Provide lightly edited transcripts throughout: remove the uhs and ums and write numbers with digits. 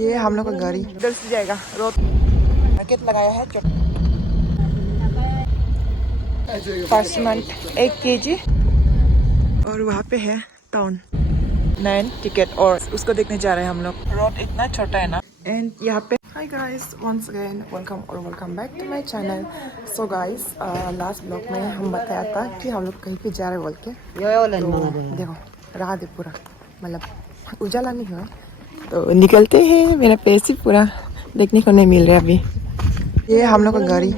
ये हम लोग का गाड़ी इधर से जाएगा। रोड मार्केट लगाया है जो परसिमन 1 kg और वहाँ पे है टाउन 9 टिकट और उसको देखने जा रहे हैं हम लोग। रोड इतना छोटा है ना। एंड यहाँ पे hi guys, once again welcome back to my channel. So guys, last blog में हम बताया था कि हम लोग कहीं पे जा रहे बोल के। तो देखो राह दे पूरा, मतलब उजाला नहीं हुआ तो निकलते हैं। मेरा पेस ही पूरा देखने को नहीं मिल रहा अभी। ये हम लोग का गाड़ी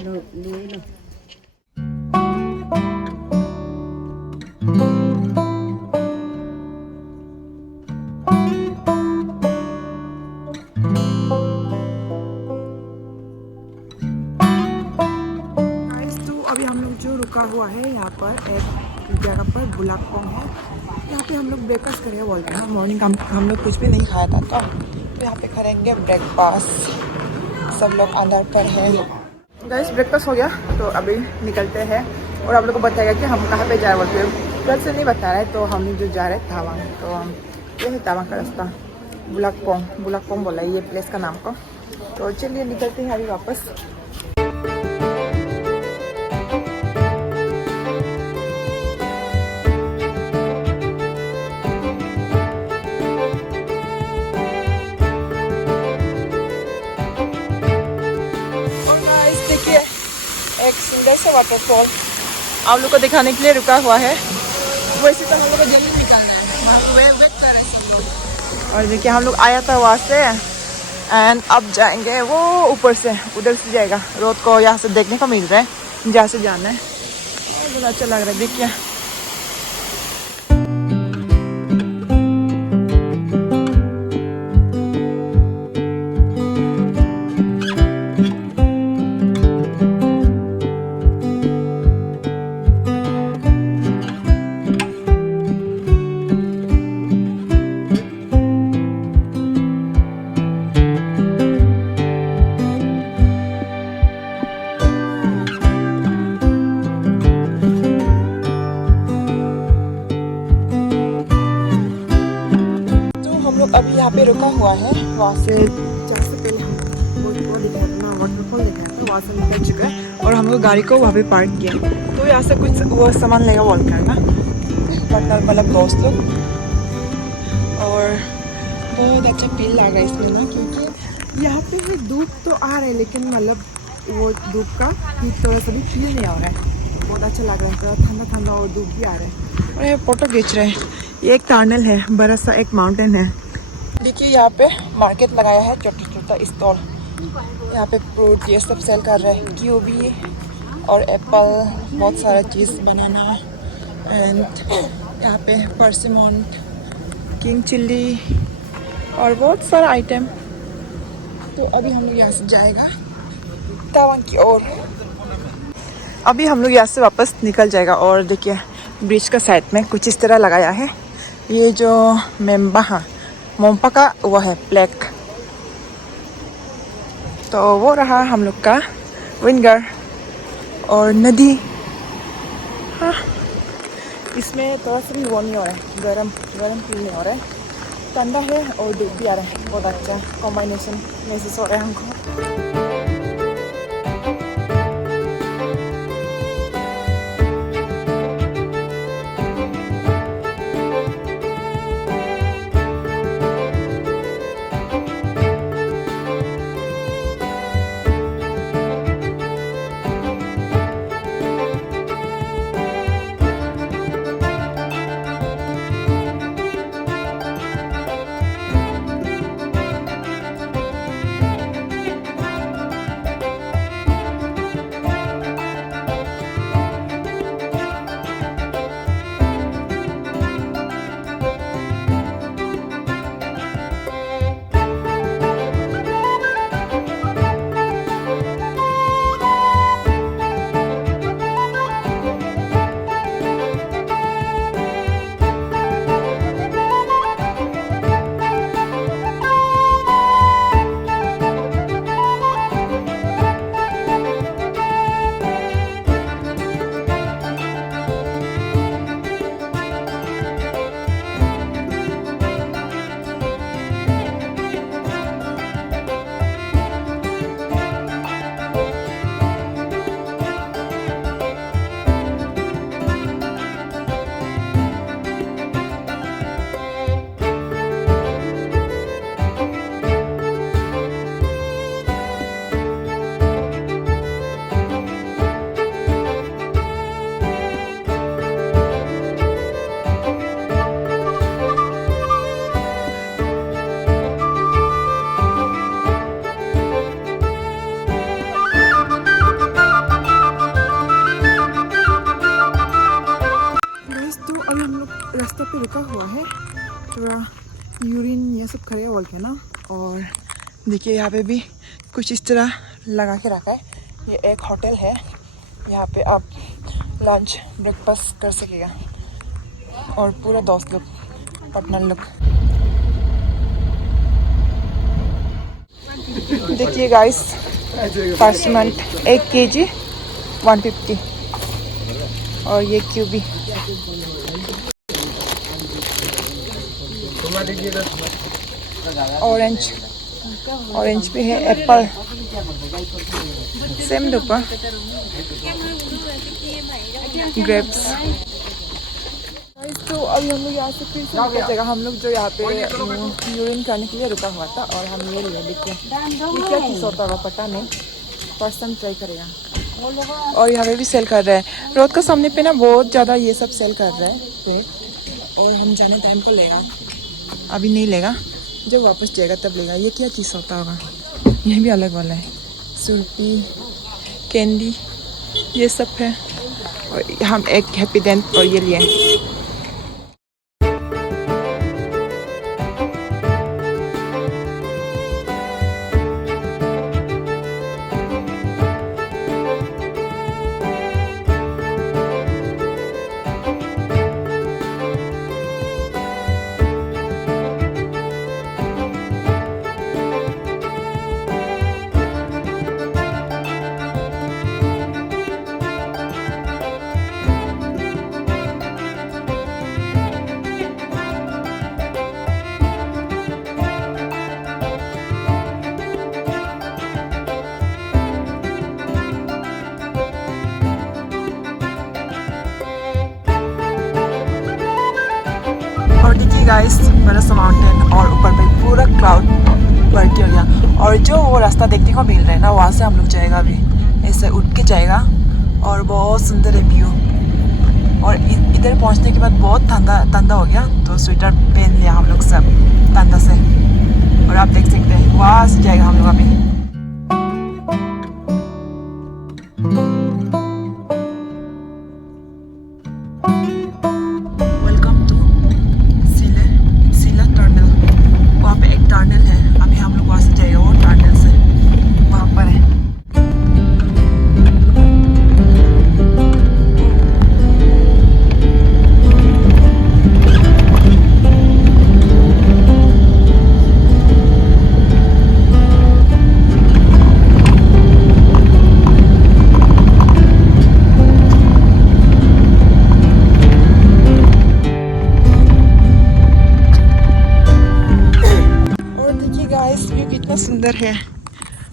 अभी हम लोग जो रुका हुआ है यहाँ पर एक जगह पर बुलाकोंग है। यहाँ पे हम लोग ब्रेकफास्ट करेंगे बोलते हैं। मॉर्निंग हम लोग कुछ भी नहीं खाया था तो यहाँ पे करेंगे ब्रेकफास्ट। सब लोग अंदर पर है। गाइस ब्रेकफास्ट हो गया तो अभी निकलते हैं और आप लोग को बताएगा कि हम कहाँ पे जा रहे बोलते हैं। कल से नहीं बता रहे तो हम जो जा रहे हैं तावांग। तो ये है तावांग का रास्ता। बुलाकोंग बोला है ये प्लेस का नाम को। तो चलिए निकलते हैं अभी वापस। एक सुंदर सा वाटरफॉल आप लोग को दिखाने के लिए रुका हुआ है। वैसे तो हम लोग को जल्दी निकलना है, वहाँ वेट कर रहे हैं सब लोग। और देखिए हम लोग आया था वहाँ से एंड अब जाएंगे वो ऊपर से, उधर से जाएगा। रोड को यहाँ से देखने को मिल रहा है जहाँ से जाना है। बहुत अच्छा लग रहा है देखिए। अभी यहाँ पे रुका हुआ है। वहाँ से पहले हम वो दिखाया था ना, वाटरफॉल दिखाया था। वहाँ से निकल चुका है और हम लोग गाड़ी को वहाँ पे पार्क किया। तो यहाँ से कुछ वो सामान लेगा बोल कर ना, मतलब दोस्त लोग। और बहुत अच्छा फील लग रहा है इसमें ना, क्योंकि यहाँ पे है धूप तो आ रहा है लेकिन मतलब वो धूप का हीट थोड़ा सा भी फील नहीं आ रहा है। बहुत अच्छा लग रहा है, थोड़ा ठंडा ठंडा और धूप भी आ रहा है। और ये फोटो खींच रहे हैं। ये एक टनल है, बड़ा सा एक माउंटेन है। देखिए यहाँ पे मार्केट लगाया है, छोटा छोटा स्टॉल। यहाँ पे फ्रूट ये सब सेल कर रहे हैं। कीवी और एप्पल, बहुत सारा चीज़, बनाना एंड यहाँ पे परसिमन, किंग चिल्ली और बहुत सारा आइटम। तो अभी हम लोग यहाँ से जाएगा तावांग की ओर। अभी हम लोग यहाँ से वापस निकल जाएगा। और देखिए ब्रिज का साइड में कुछ इस तरह लगाया है। ये जो मोम्पा का वो है फ्लैग। तो वो रहा हम लोग का विंगर और नदी। हाँ, इसमें थोड़ा सा भी वो नहीं हो रहा है, गरम फील नहीं हो रहा है। ठंडा है और धूप भी आ रहा है। बहुत अच्छा कॉम्बिनेशन महसूस हो रहा है हमको। खड़े बोल के ना। और देखिए यहाँ पे भी कुछ इस तरह लगा के रखा है। ये एक होटल है, यहाँ पे आप लंच ब्रेकफास्ट कर सकेगा। और पूरा दोस्त लोग, पार्टनर लोग। देखिए गाइस, पार्चमेंट 1 kg 150 और ये क्यूबी। ऑरेंज पे है एप्पल, सेम रुपा। ग्रेप्स। तो अभी हम लोग यहाँ से फिर से जगह हम लोग जो यहाँ पे यूरिन करने के लिए रुका हुआ था और हम ये लिए। देखिए ये क्या चीज़ होता होगा पता नहीं, फर्स्ट टाइम ट्राई करेगा। और यहाँ पे भी सेल कर रहा है। रोड का सामने पे ना बहुत ज़्यादा ये सब सेल कर रहा है ब्रेड। और हम जाने टाइम पर लेगा, अभी नहीं लेगा, जब वापस जाएगा तब लेगा। ये क्या चीज़ होता होगा, ये भी अलग वाला है। सुरपी, कैंडी, ये सब है। और हम एक हैप्पी डेंट और ये लिए। और देखिए गाइस, बड़ा सा माउंटेन और ऊपर पे पूरा क्लाउड भर्ती हो गया। और जो वो रास्ता देखने को मिल रहा है ना, वहाँ से हम लोग जाएगा अभी, ऐसे उठ के जाएगा। और बहुत सुंदर है व्यू। और इधर पहुँचने के बाद बहुत ठंडा हो गया, तो स्वेटर पहन लिया हम लोग सब ठंडा से। और आप देख सकते हैं वहाँ से जाएगा हम लोग अभी। कितना सुंदर है।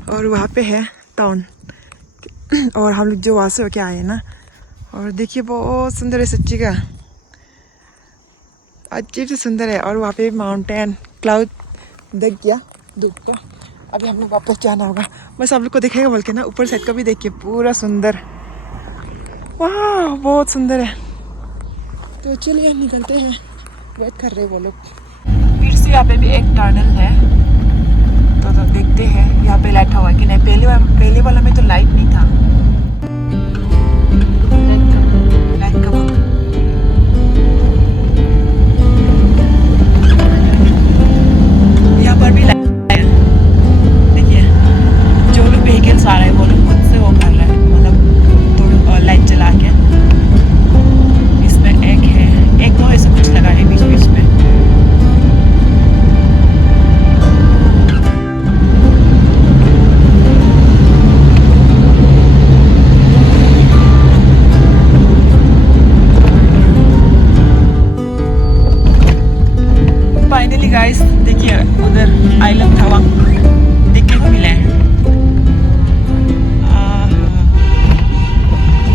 और वहाँ पे है टाउन। और हम लोग जो वहाँ से होके आए हैं ना, और देखिए बहुत सुंदर है सच्ची का, अजीब से सुंदर है। और वहाँ पे माउंटेन, क्लाउड दिख गया धूप का। अभी हम लोग वापस जाना होगा, बस आप लोग को दिखेगा बोल के ना। ऊपर साइड का भी देखिए पूरा सुंदर, वाह बहुत सुंदर है। तो चलिए निकलते हैं, वेट कर रहे हैं वो लोग। फिर से यहाँ पे भी एक टनल है, तो देखते हैं यहाँ पे लाइट हुआ कि नहीं। पहले वाला में तो लाइट नहीं था। लाइट कब यहाँ पर भी लाइट है। देखिए जो लोग व्हीकल्स आ रहे हैं वो लोग खुद से वो कर रहे हैं, मतलब तो लाइट जला के। इसमें एक है, एक दो ऐसे कुछ लगा है बीच बीच में। फाइनली गाइस देखिए उधर आइलैंड तवांग देखने को मिला है।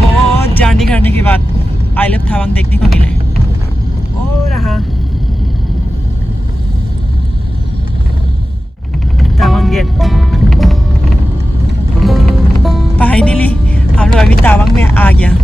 बहुत जर्नी करने के बाद आइलैंड तवांग देखने को मिला है। और रहा तवांग गेट। फाइनली हम लोग अभी तवांग में आ गया।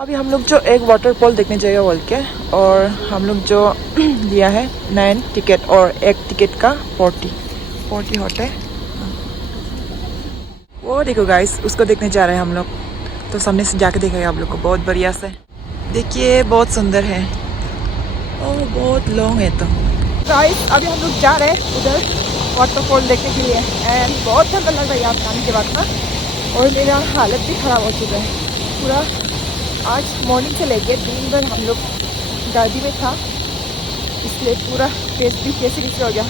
अभी हम लोग जो एक वाटरफॉल देखने जाएगा बोल के, और हम लोग जो लिया है 9 टिकट और एक टिकट का 40 होते हैं। वो देखो गाइस, उसको देखने जा रहे हैं हम लोग। तो सामने से जाके देखेगा आप लोग को बहुत बढ़िया से। देखिए बहुत सुंदर है और बहुत लॉन्ग है। तो गाइस अभी हम लोग जा रहे हैं उधर वाटरफॉल देखने के लिए एंड बहुत ठंडा लग रहा है यहाँ पे आने के बाद ना, और मेरा हालत भी ख़राब हो चुका है पूरा। आज मॉर्निंग से लेके दिन भर हम लोग गाड़ी में था, इसलिए पूरा फेस भी कैसे कैसे हो गया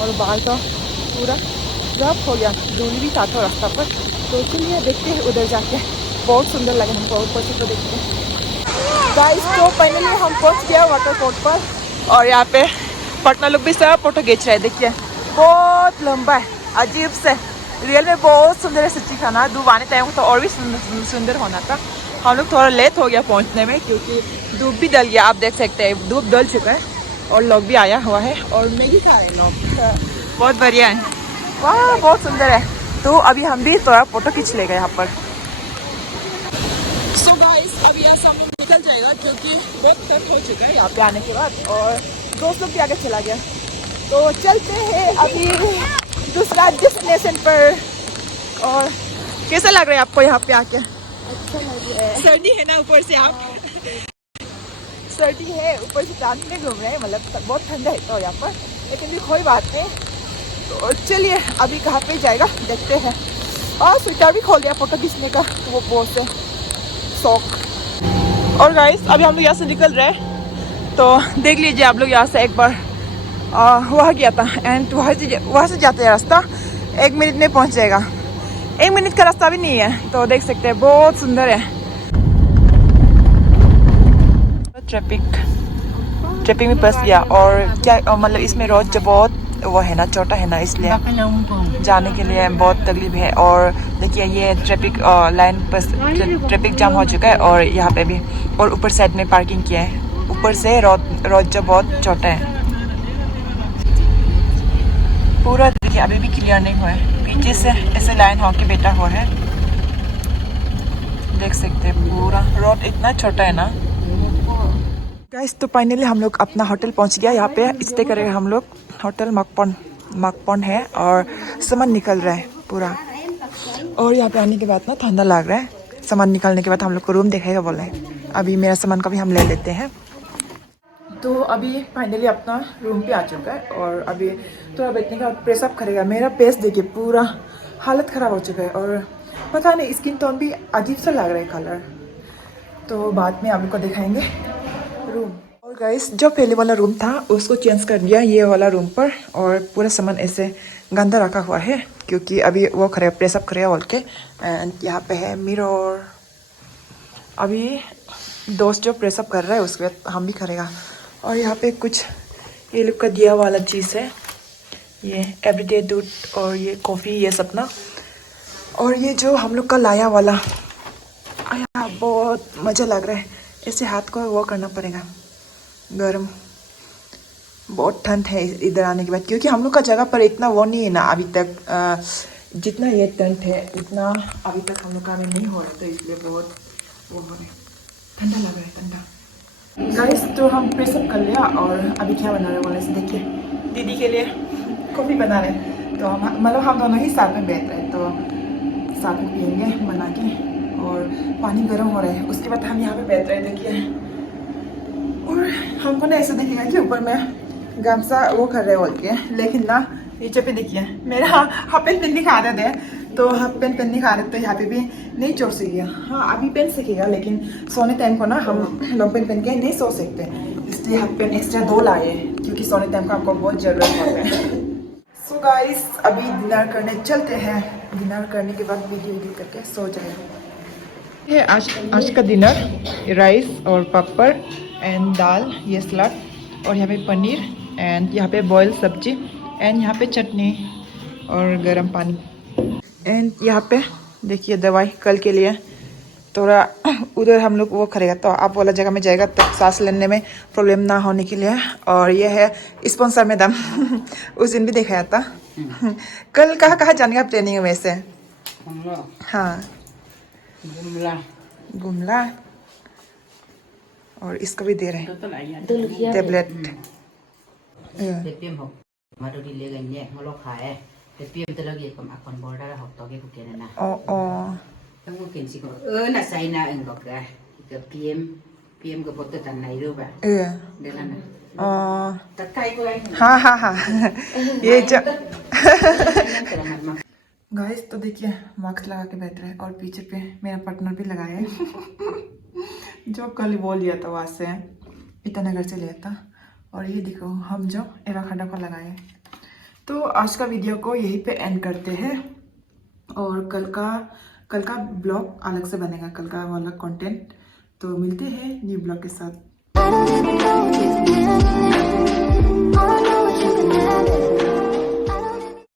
और बाल तो पूरा रफ हो गया, धूल भी था तो रास्ता पर। तो चलिए देखते हैं उधर जाके, बहुत सुंदर लगे हमको ऊपर से तो देखते हैं। गाइस तो फाइनली हम पहुंच गया वाटरफॉल पर, और यहाँ पे पटना लोग भी सब फोटो खींच रहे हैं। देखिए बहुत लंबा है, अजीब से, रियल में बहुत सुंदर है सच्ची खाना। धूप आने टाइम तो और भी सुंदर होना था। हम लोग थोड़ा लेट हो गया पहुंचने में क्योंकि धूप भी डल गया, आप देख सकते हैं धूप डल चुका है और लोग भी आया हुआ है और मैगी खा रहे हैं लोग। बहुत बढ़िया है, वाह बहुत सुंदर है। तो अभी हम भी थोड़ा फोटो खींच लेगा यहाँ पर। सो गाइस अभी यहाँ से हम लोग निकल जाएगा क्योंकि बहुत थक हो चुका है यहाँ पे आने के बाद, और दोस्त लोग भी आगे चला गया। तो चलते हैं अभी दूसरा डेस्टिनेशन पर। और कैसा लग रहा है आपको यहाँ पे आके? अच्छा लग रहा है। सर्दी है ना ऊपर से, आप सर्दी है ऊपर से चांद में घूम रहे हैं, मतलब बहुत ठंडा है तो यहाँ पर, लेकिन भी कोई बात नहीं। तो चलिए अभी कहाँ पे जाएगा देखते हैं। और स्वेटर भी खोल दिया फोटो खींचने का, वो बहुत से शौक। और गाइस अभी हम लोग यहाँ से निकल रहे हैं, तो देख लीजिए आप लोग यहाँ से एक बार वहाँ गया था एंड वहाँ से जाते हैं रास्ता 1 मिनट में पहुँच जाएगा। 1 मिनट का रास्ता भी नहीं है, तो देख सकते हैं बहुत सुंदर है। ट्रैफिक में फंस गया, और क्या मतलब इसमें रोड जो बहुत वो है ना, छोटा है ना, इसलिए जाने के लिए बहुत तकलीफ है। और देखिए ये ट्रैफिक लाइन पर ट्रैफिक जाम हो चुका है, और यहाँ पे भी, और ऊपर साइड में पार्किंग किया है। ऊपर से रोड जो बहुत छोटा है पूरा। देखिए अभी भी क्लियर नहीं हुआ है, पीछे से ऐसे लाइन होके बैठा हुआ है, देख सकते हैं पूरा रोड इतना छोटा है ना। गाइस तो फाइनली हम लोग अपना होटल पहुंच गया। यहाँ पे स्टे करेंगे हम लोग, होटल मकपन है, और सामान निकल रहा है पूरा। और यहाँ पे आने के बाद ना ठंडा लग रहा है, सामान निकालने के बाद हम लोग को रूम दिखाएगा बोले। अभी मेरा सामान का भी हम ले लेते हैं। तो अभी फाइनली अपना रूम पे आ चुका है, और अभी थोड़ा बैठने का प्रेस अप करेगा। मेरा फेस देखिए पूरा हालत ख़राब हो चुका है, और पता नहीं स्किन टोन भी अजीब सा लग रहा है कलर। तो बाद में आप लोग को दिखाएंगे रूम। और गाइस जो पहले वाला रूम था उसको चेंज कर दिया ये वाला रूम पर, और पूरा सामान ऐसे गंदा रखा हुआ है क्योंकि अभी वो करेगा, प्रेस अप करेगा बोल के। एंड यहाँ पे है मिरर, अभी दोस्त जो प्रेस अप कर रहा है उसके बाद हम भी करेगा। और यहाँ पे कुछ ये लोग का दिया वाला चीज़ है, ये एवरीडे दूध और ये कॉफ़ी ये सब ना। और ये जो हम लोग का लाया वाला, आया बहुत मज़ा लग रहा है, ऐसे हाथ को वो करना पड़ेगा गर्म। बहुत ठंड है इधर आने के बाद, क्योंकि हम लोग का जगह पर इतना वो नहीं है ना अभी तक, जितना ये ठंड है इतना अभी तक हम लोग का में नहीं हो रहा, तो इसलिए बहुत वो हो रहा है, ठंडा लग रहा है ठंडा। गाइस तो हम प्रेसअप कर लिया, और अभी क्या बना रहे बोले से देखिए, दीदी के लिए कॉफ़ी बना रहे। तो मतलब हम दोनों ही साथ में बैठ रहे हैं, तो साथ में पियेंगे बना के, और पानी गर्म हो रहा है। उसके बाद हम यहाँ पे बैठ रहे हैं देखिए, और हमको ना ऐसा दिखेगा कि ऊपर में गमसा वो कर रहे बोल के, लेकिन ना नीचे पे देखिए मेरा हाफ पैंट पहनने का आदत है, तो हाफ पैंट पहनने का आदत तो यहाँ पे भी नहीं छोड़ सीखेगा। हाँ अभी पहन सीखेगा, लेकिन सोने टाइम को ना हम लॉन्ग पैंट पहन के नहीं सो सकते, इसलिए हाफ पैंट एक्स्ट्रा 2 लाए, क्योंकि सोने टाइम का हमको बहुत ज़रूरत होता है। सो गाइस अभी डिनर करने चलते हैं, डिनर करने के बाद वीडियो एडिट करके सो जाएगा। ये आज का डिनर राइस और पापड़ एंड दाल, ये सलाद, और यहाँ पे पनीर, एंड यहाँ पे बॉयल सब्जी, एंड यहाँ पे चटनी और गर्म पानी। एंड यहाँ पे देखिए दवाई कल के लिए, थोड़ा उधर हम लोग वो करेगा तो आप वाला जगह में जाएगा तो सांस लेने में प्रॉब्लम ना होने के लिए। और ये है स्पॉन्सर मैडम उस दिन भी दिखाया था। कल कहाँ कहाँ जाने का प्लानिंग है वैसे? हाँ गुमला, और इसको भी दे रहे हैं tablet. Kamu kensi ko. Na sai na engok ga. Ke PM ke foto tan nai do ba. Dalam na. Takai ko ai. हाँ हाँ हाँ ये गाइस तो देखिए मास्क लगा के बैठ रहे हैं और पीछे पे मेरा पार्टनर भी लगाया है जो कल वो लिया था वहाँ से ईटानगर से लिया था। और ये देखो हम जो एवाकाडो को लगाए। तो आज का वीडियो को यहीं पे एंड करते हैं और कल का ब्लॉग अलग से बनेगा, कल का वाला कंटेंट। तो मिलते हैं न्यू ब्लॉग के साथ।